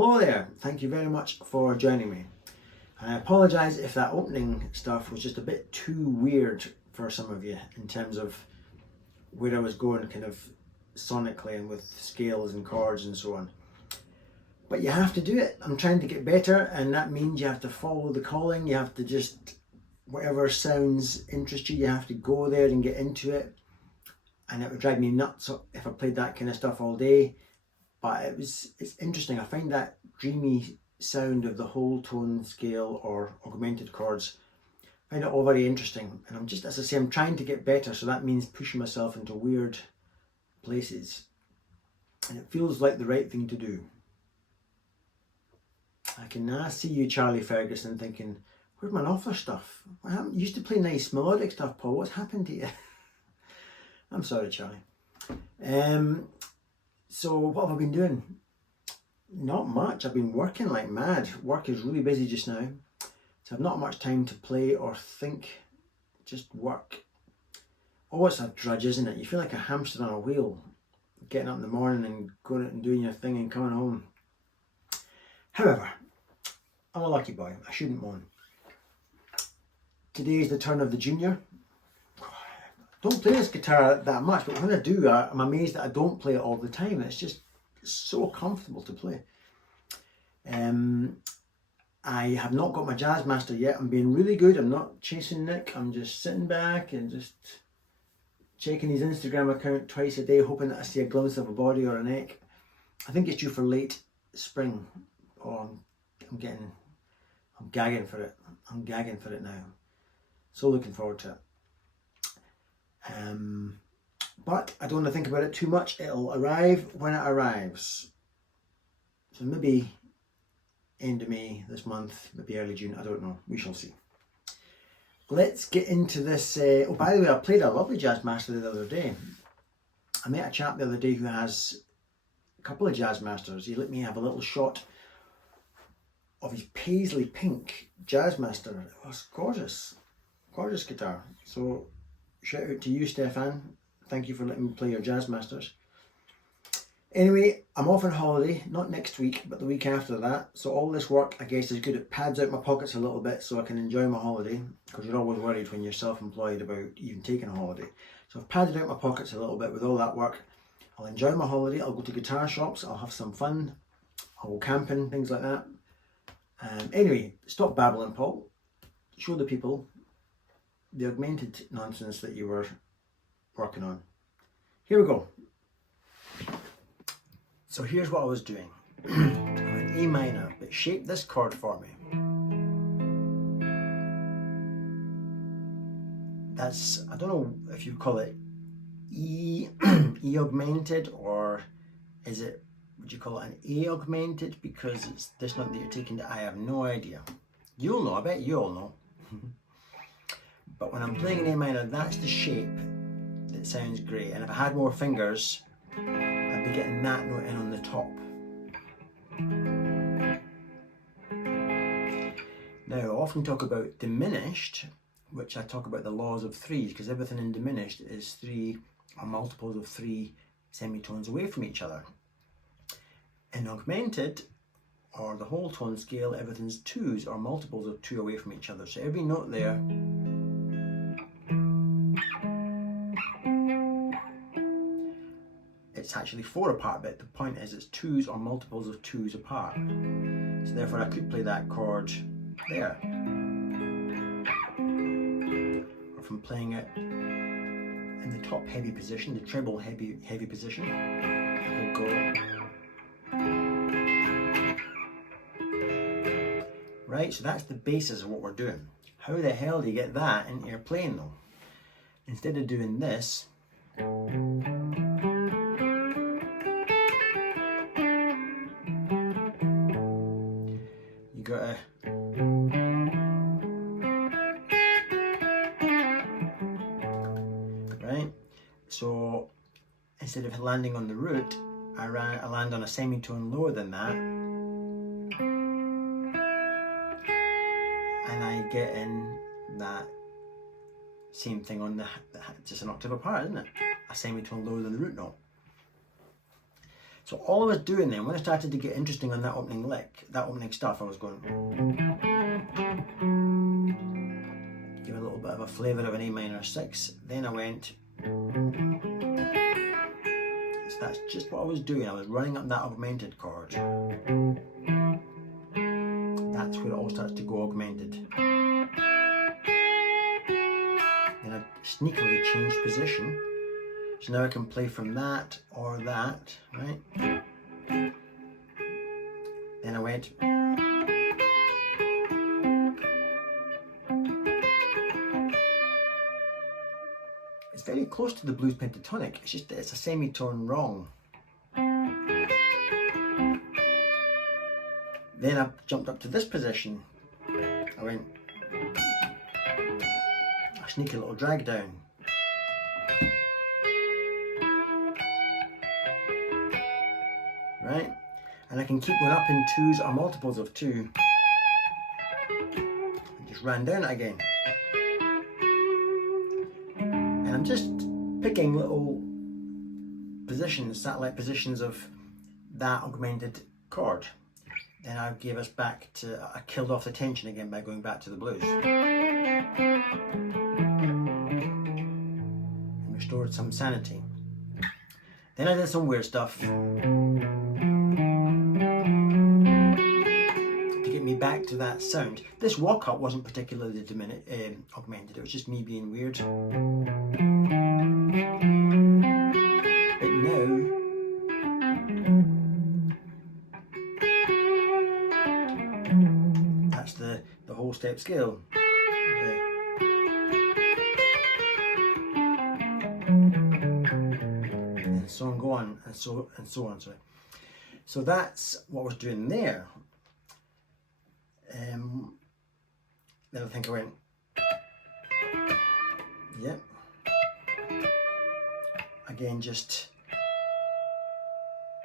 Hello there, thank you very much for joining me. I apologise if that opening stuff was just a bit too weird for some of you in terms of where I was going kind of sonically and with scales and chords and so on. But you have to do it. I'm trying to get better, and that means you have to follow the calling. You have to just, whatever sounds interest you, you have to go there and get into it. And it would drive me nuts if I played that kind of stuff all day. But it's interesting. I find that dreamy sound of the whole tone scale or augmented chords, I find it all very interesting. And I'm just, as I say, I'm trying to get better, so that means pushing myself into weird places. And it feels like the right thing to do. I can now see you, Charlie Ferguson, thinking, where's my Knopfler stuff? What happened? You used to play nice melodic stuff, Paul. What's happened to you? I'm sorry, Charlie. So what have I been doing? Not much. I've been working like mad. Work is really busy just now. So I've not much time to play or think, just work. Oh, it's a drudge, isn't it? You feel like a hamster on a wheel, getting up in the morning and going out and doing your thing and coming home. However, I'm a lucky boy. I shouldn't moan. Today is the turn of the Junior. Don't play this guitar that much, but when I do, I'm amazed that I don't play it all the time. It's just so comfortable to play. I have not got my Jazzmaster yet. I'm being really good. I'm not chasing Nick. I'm just sitting back and just checking his Instagram account twice a day, hoping that I see a glimpse of a body or a neck. I think it's due for late spring. Oh, I'm gagging for it. I'm gagging for it now. So looking forward to it. But I don't want to think about it too much. It'll arrive when it arrives. So maybe end of May this month, maybe early June, I don't know. We shall see. Let's get into this. Oh, by the way, I played a lovely Jazzmaster the other day. I met a chap the other day who has a couple of Jazzmasters. He let me have a little shot of his paisley pink Jazzmaster. It was gorgeous. Gorgeous guitar. So shout out to you, Stefan. Thank you for letting me play your Jazzmasters. Anyway, I'm off on holiday, not next week, but the week after that. So all this work, I guess, is good. It pads out my pockets a little bit so I can enjoy my holiday, because you're always worried when you're self-employed about even taking a holiday. So I've padded out my pockets a little bit with all that work. I'll enjoy my holiday. I'll go to guitar shops. I'll have some fun. I'll go camping, things like that. Anyway, stop babbling, Paul. Show the people the augmented nonsense that you were working on. Here we go. So here's what I was doing. I'm in A minor, but shape this chord for me. That's, I don't know if you call it E augmented, or is it, would you call it an A augmented, because it's this note that you're taking to, I have no idea. You'll know, I bet you'll know. But when I'm playing an A minor, that's the shape that sounds great. And if I had more fingers, I'd be getting that note in on the top. Now, I often talk about diminished, which I talk about the laws of threes, because everything in diminished is three or multiples of three semitones away from each other. In augmented, or the whole tone scale, everything's twos or multiples of two away from each other. So every note there it's actually four apart, but the point is it's twos or multiples of twos apart. So therefore I could play that chord there. Or from playing it in the top heavy position, the treble heavy position, I could go. Right, so that's the basis of what we're doing. How the hell do you get that into your playing though? Instead of doing this, you gotta right. So instead of landing on the root, I land on a semitone lower than that, and I get in that same thing on just an octave apart, isn't it? A semitone lower than the root note. So all I was doing then, when I started to get interesting on that opening lick, that opening stuff, I was going, give a little bit of a flavour of an A minor 6. Then I went, so that's just what I was doing. I was running up that augmented chord. That's where it all starts to go augmented. Then I sneakily changed position. So now I can play from that or that, right? Then I went. It's very close to the blues pentatonic, it's just that it's a semitone wrong. Then I jumped up to this position. I went. A sneaky little drag down. Right? And I can keep going up in 2s or multiples of 2. And just ran down it again. And I'm just picking little positions, satellite positions of that augmented chord. Then I gave us back to, I killed off the tension again by going back to the blues. And restored some sanity. Then I did some weird stuff. Back to that sound. This walk-up wasn't particularly augmented, it was just me being weird. But now, that's the whole step scale. And so on, go on, and so on. So that's what I was doing there. Then I think I went, yep. Again, just, I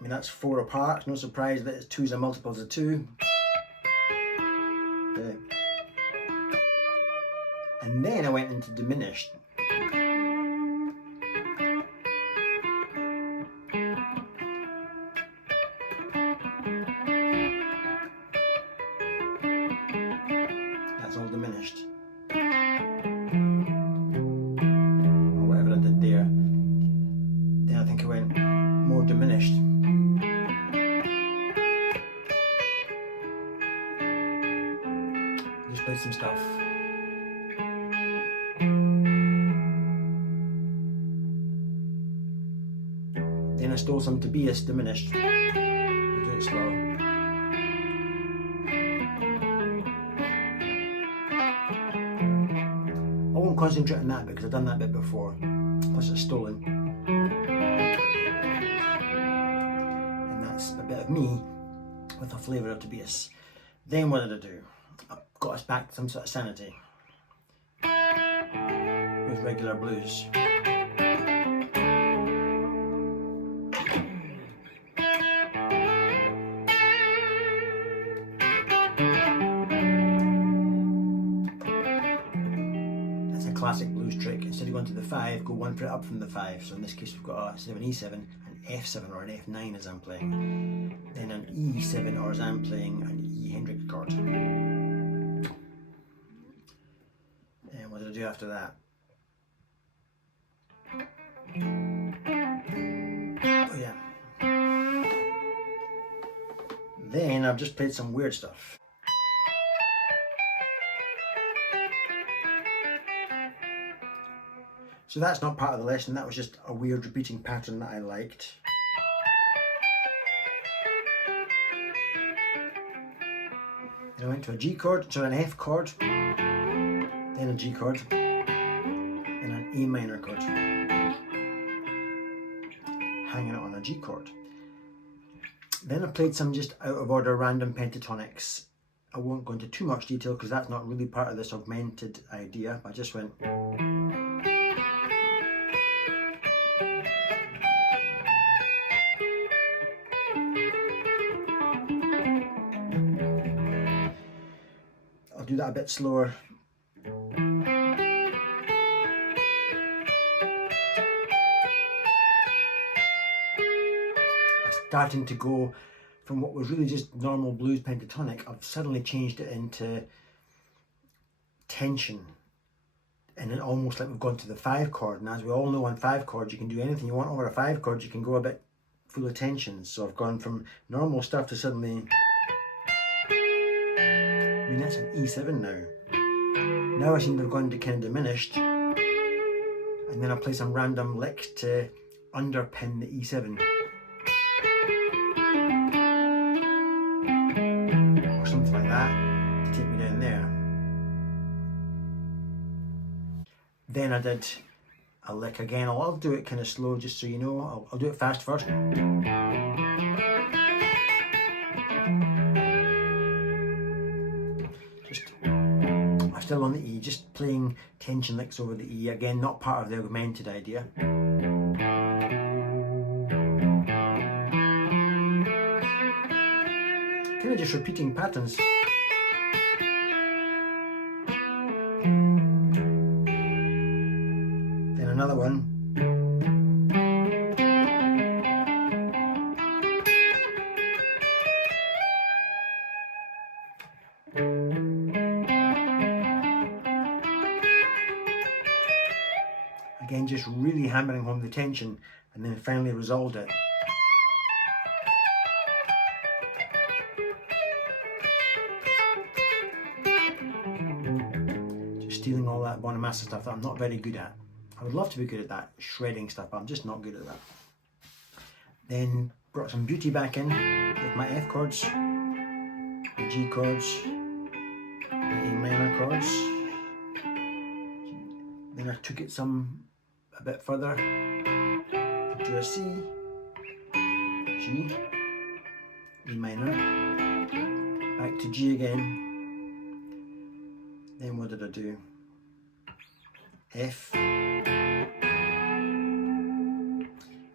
mean, that's 4 apart. No surprise that it's 2s and multiples of 2. And then I went into diminished. That's all diminished. Or whatever I did there. Then I think I went more diminished. Just played some stuff. Then I stole some Tobias diminished. I'll do it slow. I won't concentrate on that because I've done that bit before. Plus it's stolen. And that's a bit of me with a flavour of Tobias. Then what did I do? I got us back to some sort of sanity with regular blues. Classic blues trick. Instead of going to the 5, go 1 fret up from the 5. So in this case we've got a 7 E7, an F7 or an F9 as I'm playing, then an E7 or as I'm playing an E Hendrix chord. And what did I do after that? Oh yeah. Then I've just played some weird stuff. So that's not part of the lesson, that was just a weird repeating pattern that I liked. Then I went to a G chord, so an F chord, then a G chord, then an A minor chord, hanging it on a G chord. Then I played some just out of order random pentatonics. I won't go into too much detail because that's not really part of this augmented idea, I just went. I'll do that a bit slower. A starting to go from what was really just normal blues pentatonic. I've suddenly changed it into tension, and then almost like we've gone to the 5 chord. And as we all know, on 5 chords you can do anything you want over a 5 chord. You can go a bit full of tension. So I've gone from normal stuff to suddenly, I mean, that's an E7 now. Now I seem to have gone to kind of diminished, and then I'll play some random lick to underpin the E7. Or something like that to take me down there. Then I did a lick again. I'll do it kind of slow just so you know. I'll do it fast first. I'm still on the E, just playing tension licks over the E. Again, not part of the augmented idea. Kind of just repeating patterns. Then another one. Again, just really hammering home the tension, and then finally resolved it. Just stealing all that Bonamassa stuff that I'm not very good at. I would love to be good at that shredding stuff, but I'm just not good at that. Then brought some beauty back in with my F chords, the G chords, the A minor chords. Then I took it a bit further to a C, G, E minor, back to G again. Then what did I do? F,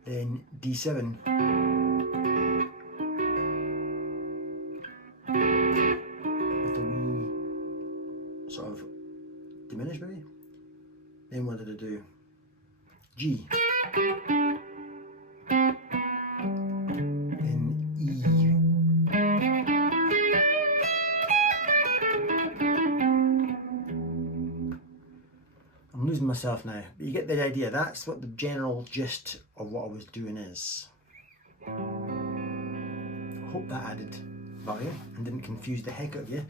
then D7, with a wee sort of diminished maybe. Then what did I do? G, then E, I'm losing myself now, but you get the idea. That's what the general gist of what I was doing is. I hope that added value and didn't confuse the heck out of you.